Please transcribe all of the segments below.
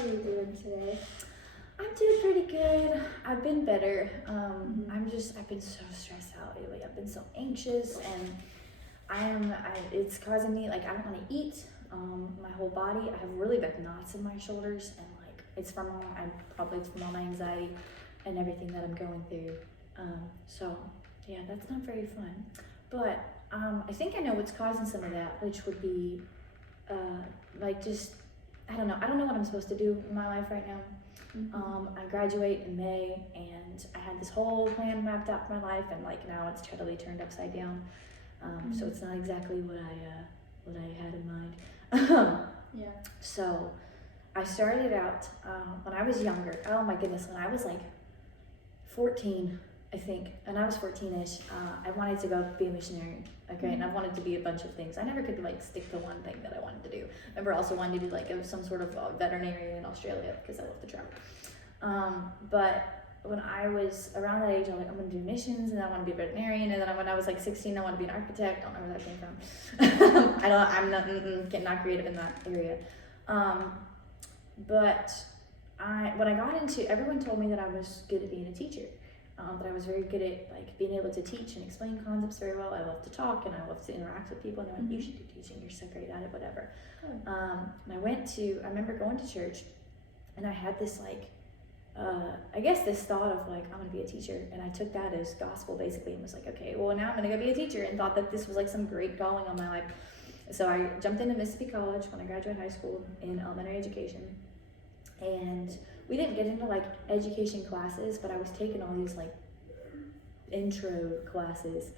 are you doing today? I'm doing pretty good. I've been better. Mm-hmm. I've been so stressed out lately. I've been so anxious, and it's causing me, like, I don't want to eat. My whole body, I have really big knots in my shoulders, and like, it's from all my anxiety and everything that I'm going through. So yeah, that's not very fun. But I think I know what's causing some of that, which would be like, just, I don't know. I don't know what I'm supposed to do in my life right now. I graduate in May, and I had this whole plan mapped out for my life, and like, now it's totally turned upside down. So it's not exactly what I had in mind. Yeah. So I started out when I was younger. Oh my goodness, when I was like 14, I think, and I was 14-ish. I wanted to go be a missionary. Okay, and I wanted to be a bunch of things. I never could like stick to one thing that I wanted to do. I remember also wanting to be like some sort of veterinarian in Australia because I love to travel. But when I was around that age, I was like, I'm gonna do missions, and then I want to be a veterinarian, and then when I was like 16, I want to be an architect. I don't know where that came from. I'm not creative in that area. But when I got into, everyone told me that I was good at being a teacher. That I was very good at like being able to teach and explain concepts very well. I love to talk and I love to interact with people, and they're like, you should do teaching, you're so great at it, whatever. And I remember going to church, and I had this like, I guess this thought of like, I'm gonna be a teacher, and I took that as gospel basically, and was like, okay, well now I'm gonna go be a teacher, and thought that this was like some great calling on my life. So I jumped into Mississippi College when I graduated high school in elementary education, and we didn't get into like education classes, but I was taking all these like intro classes,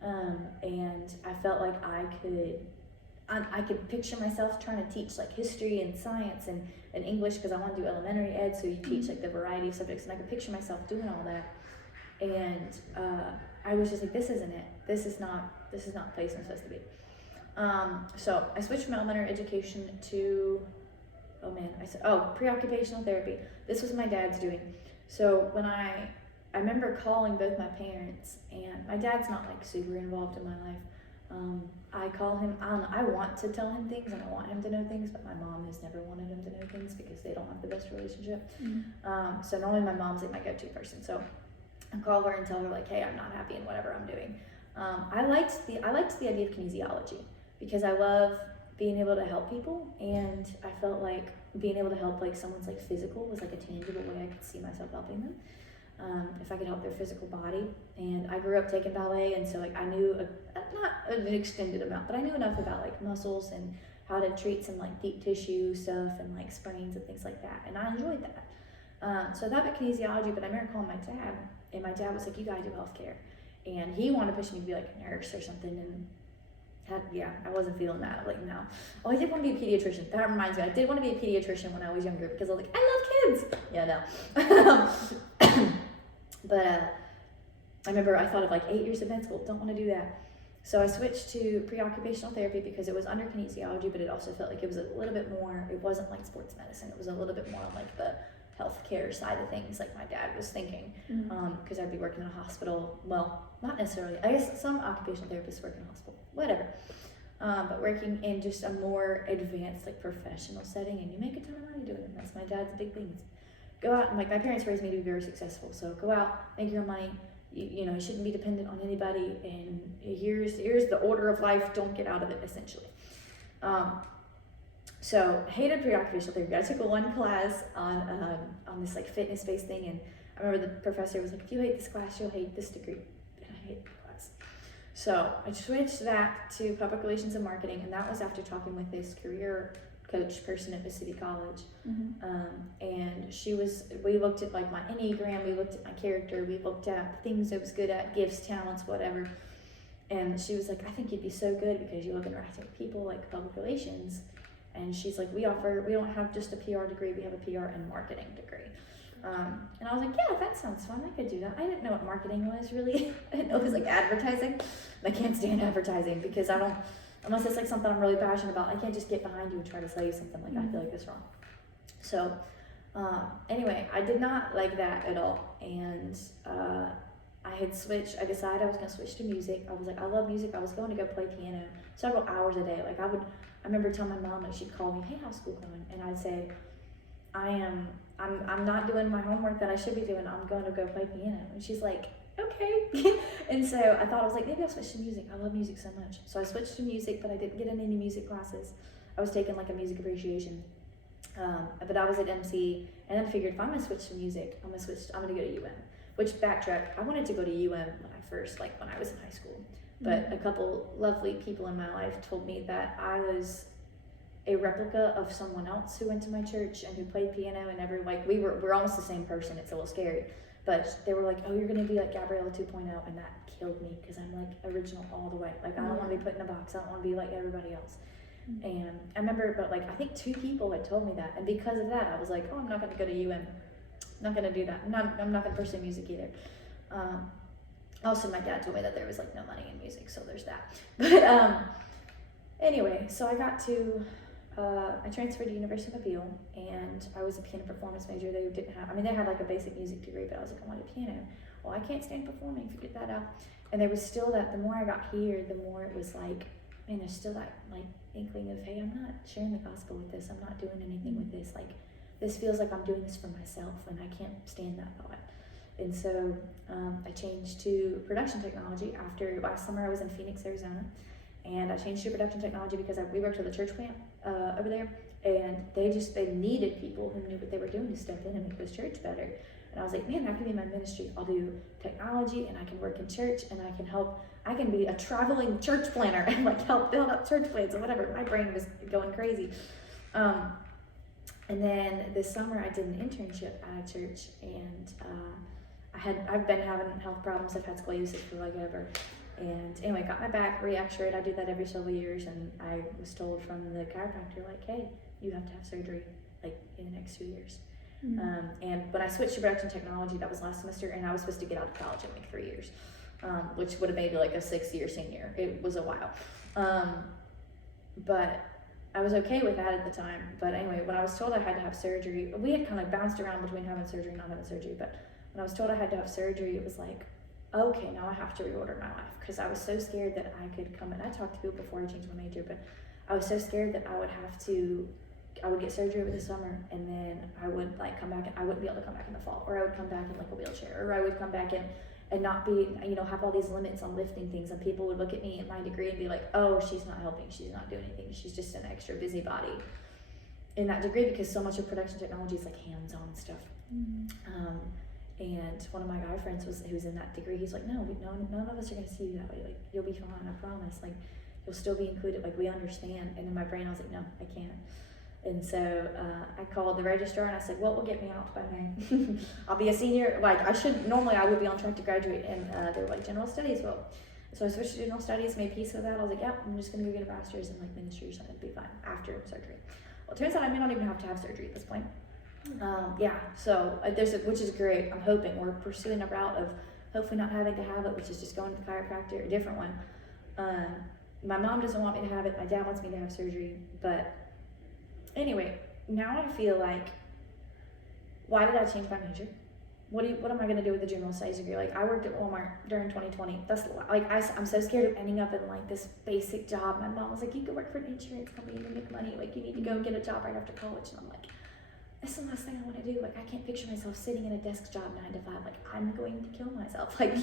and I felt like I could picture myself trying to teach like history and science and English, because I want to do elementary ed, so you teach like the variety of subjects, and I could picture myself doing all that. And I was just like, this isn't it. This is not the place I'm supposed to be. So I switched from elementary education to pre-occupational therapy. This was my dad's doing. So when I remember calling both my parents, and my dad's not like super involved in my life. I call him, I don't know, I want to tell him things and I want him to know things, but my mom has never wanted him to know things because they don't have the best relationship. So normally my mom's like my go-to person. So I call her and tell her like, hey, I'm not happy in whatever I'm doing. I liked the idea of kinesiology because I love being able to help people, and I felt like being able to help like someone's like physical was like a tangible way I could see myself helping them. If I could help their physical body. And I grew up taking ballet, and so like I knew not an extended amount, but I knew enough about like muscles and how to treat some like deep tissue stuff and like sprains and things like that, and I enjoyed that. So I thought about kinesiology, but I remember calling my dad, and my dad was like, you gotta do healthcare, and he wanted to push me to be like a nurse or something, and I wasn't feeling that. Like, no. Oh, I did want to be a pediatrician. That reminds me, I did want to be a pediatrician when I was younger because I was like, I love kids. Yeah, no. But I remember I thought of like 8 years of med school, don't want to do that. So I switched to pre-occupational therapy because it was under kinesiology, but it also felt like it was a little bit more, it wasn't like sports medicine, it was a little bit more on like the healthcare side of things, like my dad was thinking, because I'd be working in a hospital. Well, not necessarily, I guess some occupational therapists work in a hospital, whatever. But working in just a more advanced like professional setting, and you make a ton of money doing it. That's my dad's big things. Go out, and like my parents raised me to be very successful, so go out, make your own money. You know, you shouldn't be dependent on anybody, and here's the order of life, don't get out of it, essentially. So I hated pre-occupational therapy. I took one class on this like fitness-based thing, and I remember the professor was like, if you hate this class, you'll hate this degree, and I hated the class. So I switched that to public relations and marketing, and that was after talking with this career coach person at Mississippi College. And we looked at like my Enneagram, we looked at my character, we looked at things I was good at, gifts, talents, whatever. And she was like, I think you'd be so good because you love interacting with people, like public relations. And she's like, we don't have just a PR degree, we have a PR and marketing degree. And I was like, yeah, that sounds fun, I could do that. I didn't know what marketing was really. I didn't know it was like advertising. I can't stand advertising because unless it's like something I'm really passionate about, I can't just get behind you and try to sell you something. Like, I feel like that's wrong. So anyway, I did not like that at all. And I decided I was gonna switch to music. I was like, I love music. I was going to go play piano several hours a day. Like I remember telling my mom, like she'd call me, hey, how's school going? And I'd say, I'm not doing my homework that I should be doing. I'm going to go play piano. And she's like, okay. And so I thought, I was like, maybe I'll switch to music. I love music so much. So I switched to music, but I didn't get in any music classes. I was taking like a music appreciation. But I was at MC, and then figured if I'm gonna switch to music, I'm gonna go to UM. Which, backtrack, I wanted to go to UM when I was in high school. But a couple lovely people in my life told me that I was a replica of someone else who went to my church and who played piano, and we're almost the same person. It's a little scary. But they were like, oh, you're gonna be like Gabriella 2.0, and that killed me because I'm like original all the way. Like I don't want to be put in a box. I don't want to be like everybody else. And I remember, but like I think 2 people had told me that, and because of that, I was like, oh, I'm not gonna go to UM. I'm not gonna do that. I'm not gonna pursue music either. Also, my dad told me that there was like no money in music, so there's that. But anyway, so I got to. I transferred to University of Mobile, and I was a piano performance major. They didn't have, they had like a basic music degree, but I was like, I want a piano. Well, I can't stand performing, figured that out. And there was still that, the more I got here, the more it was like, man, there's still that like inkling of, hey, I'm not sharing the gospel with this. I'm not doing anything with this. Like, this feels like I'm doing this for myself, and I can't stand that thought. And so I changed to production technology after last summer. I was in Phoenix, Arizona. And I changed to production technology because we worked with a church plant over there, and they needed people who knew what they were doing to step in and make this church better. And I was like, man, that can be my ministry. I'll do technology, and I can work in church, and I can be a traveling church planner and like help build up church plants or whatever. My brain was going crazy. And then this summer I did an internship at a church, and I've been having health problems. I've had scoliosis for like ever. And anyway, got my back re-x-rayed. I do that every several years, and I was told from the chiropractor, like, hey, you have to have surgery like in the next 2 years. And when I switched to production technology, that was last semester, and I was supposed to get out of college in like 3 years, which would have made me like a 6-year senior. It was a while. But I was okay with that at the time. But anyway, when I was told I had to have surgery, we had kind of bounced around between having surgery and not having surgery. But when I was told I had to have surgery, it was like, okay, now I have to reorder my life, because I was so scared that I could come, and I talked to people before I changed my major, but I was so scared that I would get surgery over the summer, and then I would like come back, and I wouldn't be able to come back in the fall, or I would come back in like a wheelchair, or I would come back in and not be, have all these limits on lifting things, and people would look at me at my degree and be like, oh, she's not helping, she's not doing anything, she's just an extra busybody in that degree, because so much of production technology is like hands-on stuff. And one of my guy friends who's in that degree, he's like, no, none of us are gonna see you that way. Like, you'll be fine, I promise. Like, you'll still be included. Like, we understand. And in my brain, I was like, no, I can't. And so I called the registrar and I said, what will get me out by May? I'll be a senior. Like, I would be on track to graduate. And they were like, general studies. Well, so I switched to general studies, made peace with that. I was like, yep, I'm just gonna go get a master's in like ministry or something, it'll be fine after surgery. Well, it turns out I may not even have to have surgery at this point. So which is great. I'm hoping we're pursuing a route of hopefully not having to have it, which is just going to the chiropractor, a different one. My mom doesn't want me to have it. My dad wants me to have surgery. But anyway, now I feel like, why did I change my major? What am I going to do with the general studies degree? Like, I worked at Walmart during 2020. That's like, I'm so scared of ending up in like this basic job. My mom was like, you could work for an insurance company and make money. Like, you need to go get a job right after college. And I'm like, that's the last thing I want to do. Like, I can't picture myself sitting in a desk job 9 to 5. Like, I'm going to kill myself. Like,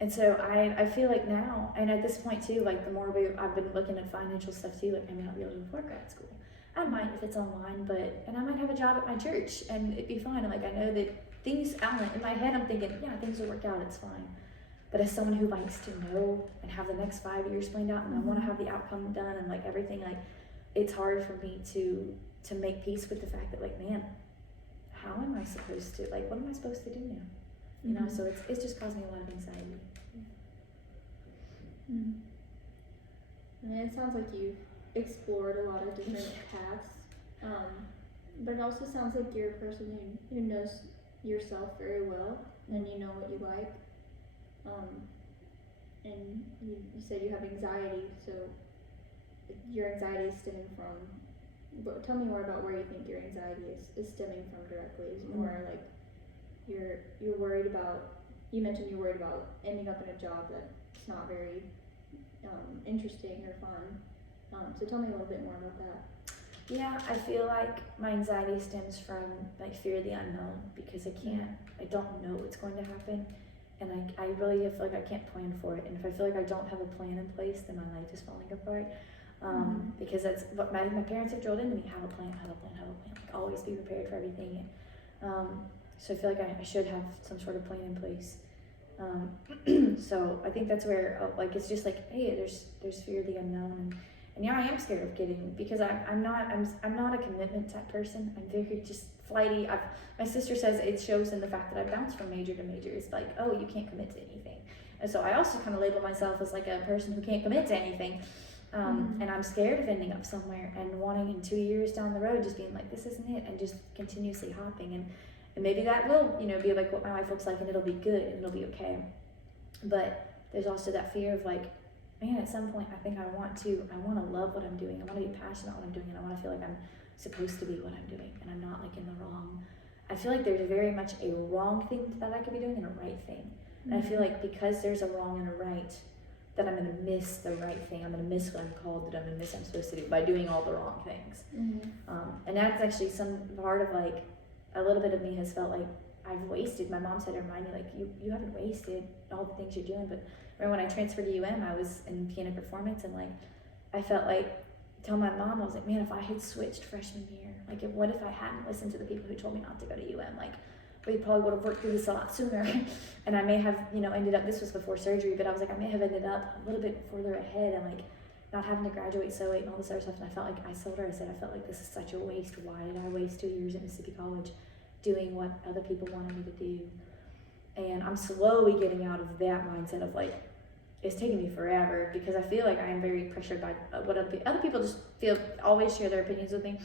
and so I feel like now, and at this point too, like the more I've been looking at financial stuff too, like I may not be able to afford grad school. I might if it's online, and I might have a job at my church and it'd be fine. And like, I know that things, in my head I'm thinking, yeah, things will work out, it's fine. But as someone who likes to know and have the next 5 years planned out, and I want to have the outcome done and like everything, like it's hard for me to make peace with the fact that like, man, how am I supposed to, like, what am I supposed to do now? You know, so it's just caused me a lot of anxiety. And it sounds like you've explored a lot of different paths, but it also sounds like you're a person who knows yourself very well, and you know what you like, and you said you have anxiety, so your anxiety is stemming from, but tell me more about where you think your anxiety is stemming from directly. Is it more like you're worried about, you mentioned you're worried about ending up in a job that's not very interesting or fun, so tell me a little bit more about that. Yeah, I feel like my anxiety stems from like fear of the unknown because I don't know what's going to happen, and I really feel like I can't plan for it. And if I feel like I don't have a plan in place, then my life is falling apart. Because that's what my parents have drilled into me: have a plan, have a plan, have a plan. Like always be prepared for everything. So I feel like I should have some sort of plan in place. So I think that's where like it's just like, hey, there's fear of the unknown, and yeah, I am scared of getting, because I'm not a commitment type person. I'm very just flighty. My sister says it shows in the fact that I bounce from major to major. It's like, oh, you can't commit to anything, and so I also kind of label myself as like a person who can't commit to anything. And I'm scared of ending up somewhere and wanting in 2 years down the road just being like, this isn't it, and just continuously hopping, and maybe that will, be like what my life looks like, and it'll be good and it'll be okay. But there's also that fear of like, man, at some point I think I want to love what I'm doing. I want to be passionate about what I'm doing, and I want to feel like I'm supposed to be what I'm doing, and I'm not like in the wrong. I feel like there's very much a wrong thing that I could be doing and a right thing. And I feel like because there's a wrong and a right, that I'm going to miss the right thing. I'm going to miss what I'm called, that I'm going to miss what I'm supposed to do by doing all the wrong things. And that's actually some part of like, a little bit of me has felt like I've wasted. My mom said to remind me, like, you haven't wasted all the things you're doing. But remember when I transferred to UM, I was in piano performance, and like, I felt like, tell my mom, I was like, man, if I had switched freshman year, like, what if I hadn't listened to the people who told me not to go to UM? Like, we probably would have worked through this a lot sooner. And I may have, ended up, this was before surgery, but I was like, I may have ended up a little bit further ahead and like not having to graduate so late and all this other stuff. And I felt like, I told her, I said, I felt like this is such a waste. Why did I waste 2 years at Mississippi College doing what other people wanted me to do? And I'm slowly getting out of that mindset of like, it's taking me forever, because I feel like I am very pressured by what other people just always share their opinions with me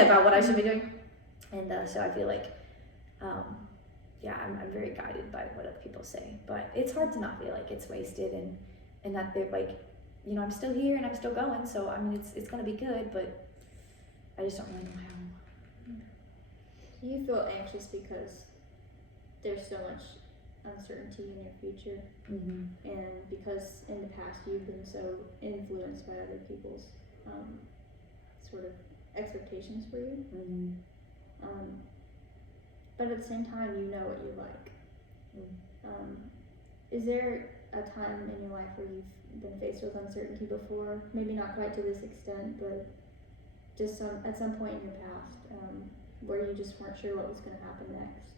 about what I should be doing. And so I feel like, I'm very guided by what other people say, but it's hard to not feel like it's wasted, and that they're like, I'm still here and I'm still going. So I mean, it's gonna be good, but I just don't really know how. Do you feel anxious because there's so much uncertainty in your future, and because in the past you've been so influenced by other people's sort of expectations for you? But at the same time, you know what you like. Is there a time in your life where you've been faced with uncertainty before? Maybe not quite to this extent, but just at some point in your past, where you just weren't sure what was going to happen next?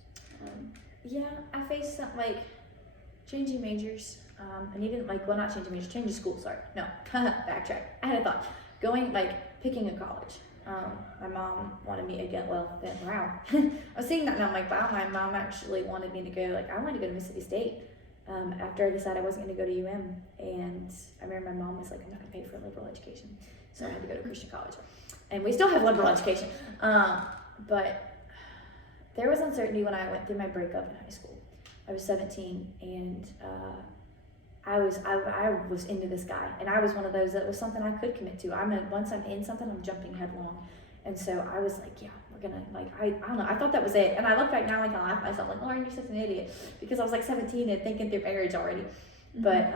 I faced something like changing majors, and even like, well, not changing majors, changing school. Sorry, no, backtrack. I had a thought, picking a college. My mom wanted me again. Well, then wow, I was seeing that now. I'm like, wow, my mom actually wanted me to go. Like, I wanted to go to Mississippi State. After I decided I wasn't going to go to UM, and I remember my mom was like, I'm not going to pay for a liberal education, so I had to go to Christian college, and we still have liberal education. But there was uncertainty when I went through my breakup in high school. I was 17, and I was into this guy, and I was one of those that was something I could commit to. Once I'm in something, I'm jumping headlong, and so I was like, yeah, we're gonna, like, I don't know, I thought that was it. And I look back now and I laugh at myself like, Lauren, you're such an idiot, because I was like 17 and thinking through marriage already. But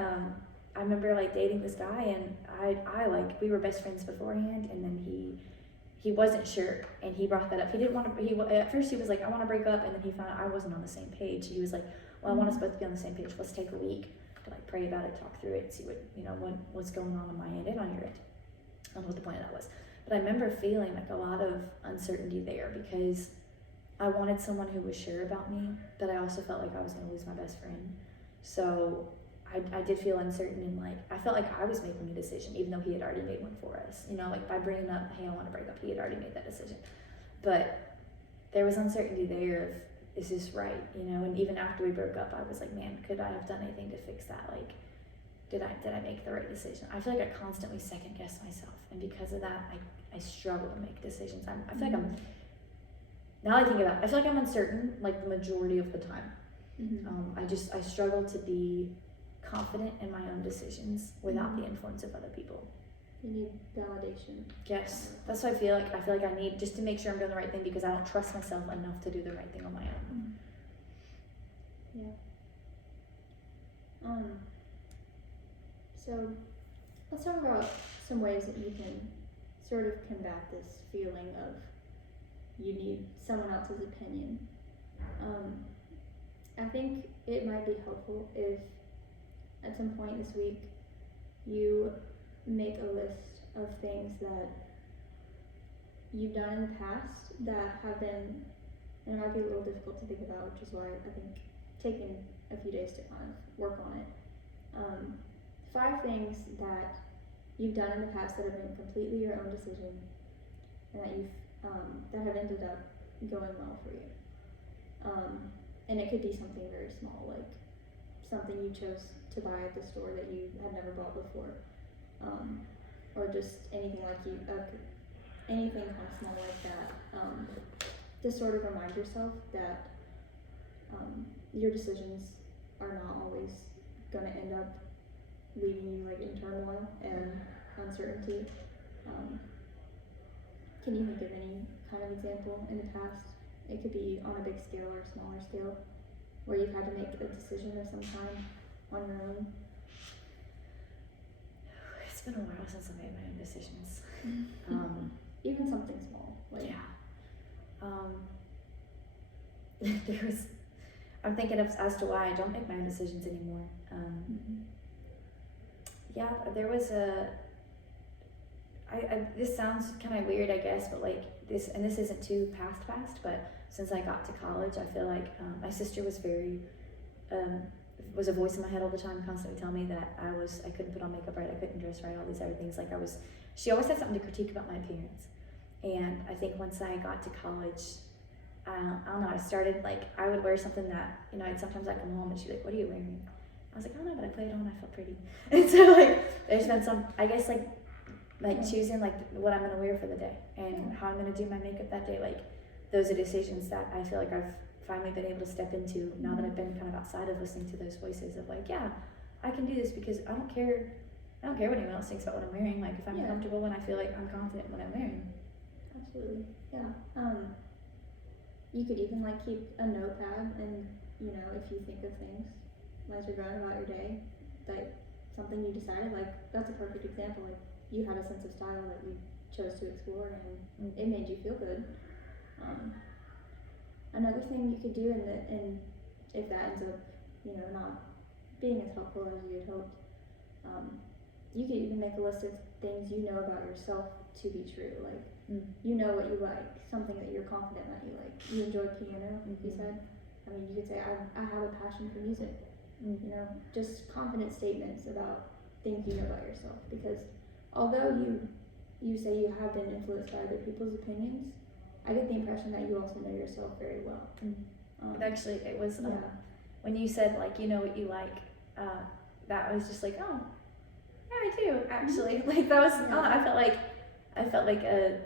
I remember like dating this guy, and I like, we were best friends beforehand, and then he wasn't sure, and he brought that up. He didn't want to. At first he was like, I want to break up, and then he found out I wasn't on the same page. He was like, well, I want us both to be on the same page. Let's take a week to like pray about it, talk through it, see what's going on my end and on your end. I don't know what the point of that was, but I remember feeling like a lot of uncertainty there, because I wanted someone who was sure about me, but I also felt like I was going to lose my best friend. So I did feel uncertain, and like I felt like I was making a decision, even though he had already made one for us. Like by bringing up, hey, I want to break up, he had already made that decision. But there was uncertainty there of, is this right? And even after we broke up, I was like, man, could I have done anything to fix that? Like, did I make the right decision? I feel like I constantly second guess myself, and because of that, I struggle to make decisions. I feel like now that I think about it, I feel like I'm uncertain like the majority of the time. I struggle to be confident in my own decisions without the influence of other people. You need validation. Yes, that's what I feel like. I feel like I need, just to make sure I'm doing the right thing, because I don't trust myself enough to do the right thing on my own. Yeah. So let's talk about some ways that you can sort of combat this feeling of you need someone else's opinion. I think it might be helpful if at some point this week you make a list of things that you've done in the past that have been, and it might be a little difficult to think about, which is why I think taking a few days to kind of work on it. 5 things that you've done in the past that have been completely your own decision and that you've that have ended up going well for you. And it could be something very small, like something you chose to buy at the store that you had never bought before, or just anything like anything kind of small like that. To sort of remind yourself that your decisions are not always going to end up leaving you like in turmoil and uncertainty. Can you think of any kind of example in the past? It could be on a big scale or a smaller scale, where you've had to make a decision of some kind on your own. It's been a while since I made my own decisions. Even something small. Like, I'm thinking of as to why I don't make my own decisions anymore. Yeah, there was this sounds kind of weird, I guess, but like this isn't too past, but since I got to college, I feel like my sister was was a voice in my head all the time, constantly telling me that I couldn't put on makeup right, I couldn't dress right, all these other things. Like she always had something to critique about my appearance. And I think once I got to college, I don't know, I started like, I would wear something that, sometimes I'd come home and she'd be like, what are you wearing? I was like, I don't know, but I put it on, I felt pretty. And so like, there's been some, I guess like choosing like what I'm gonna wear for the day and how I'm gonna do my makeup that day. Like those are decisions that I feel like I've finally been able to step into now that I've been kind of outside of listening to those voices of like, yeah, I can do this because I don't care what anyone else thinks about what I'm wearing. Like if I'm comfortable and I feel like I'm confident in what I'm wearing. Absolutely, yeah. You could even like keep a notepad, and if you think of things as you're going about your day, like something you decided, like that's a perfect example. Like you had a sense of style that you chose to explore, and it made you feel good. Another thing you could do, and if that ends up, not being as helpful as you had hoped, you could even make a list of things you know about yourself to be true. Like you know what you like, something that you're confident that you like. You enjoy piano, you said. I mean, you could say, I have a passion for music. Just confident statements about things you know about yourself. Because although you say you have been influenced by other people's opinions, I get the impression that you also know yourself very well. Actually, it was when you said like, you know what you like, that was just like, oh, yeah, I do actually. Like that was, I felt like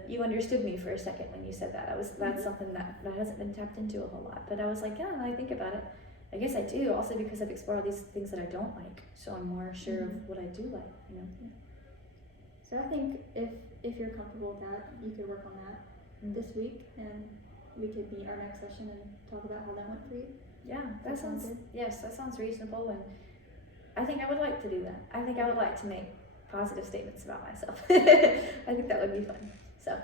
you understood me for a second when you said that. That's something that hasn't been tapped into a whole lot. But I was like, yeah, I think about it. I guess I do. Also because I've explored all these things that I don't like, so I'm more sure of what I do like. So I think if you're comfortable with that, you could work on that this week, and we could meet our next session and talk about how that went for you. Yeah, that sounds reasonable, and I think I would like to do that. I think I would like to make positive statements about myself. I think that would be fun. So.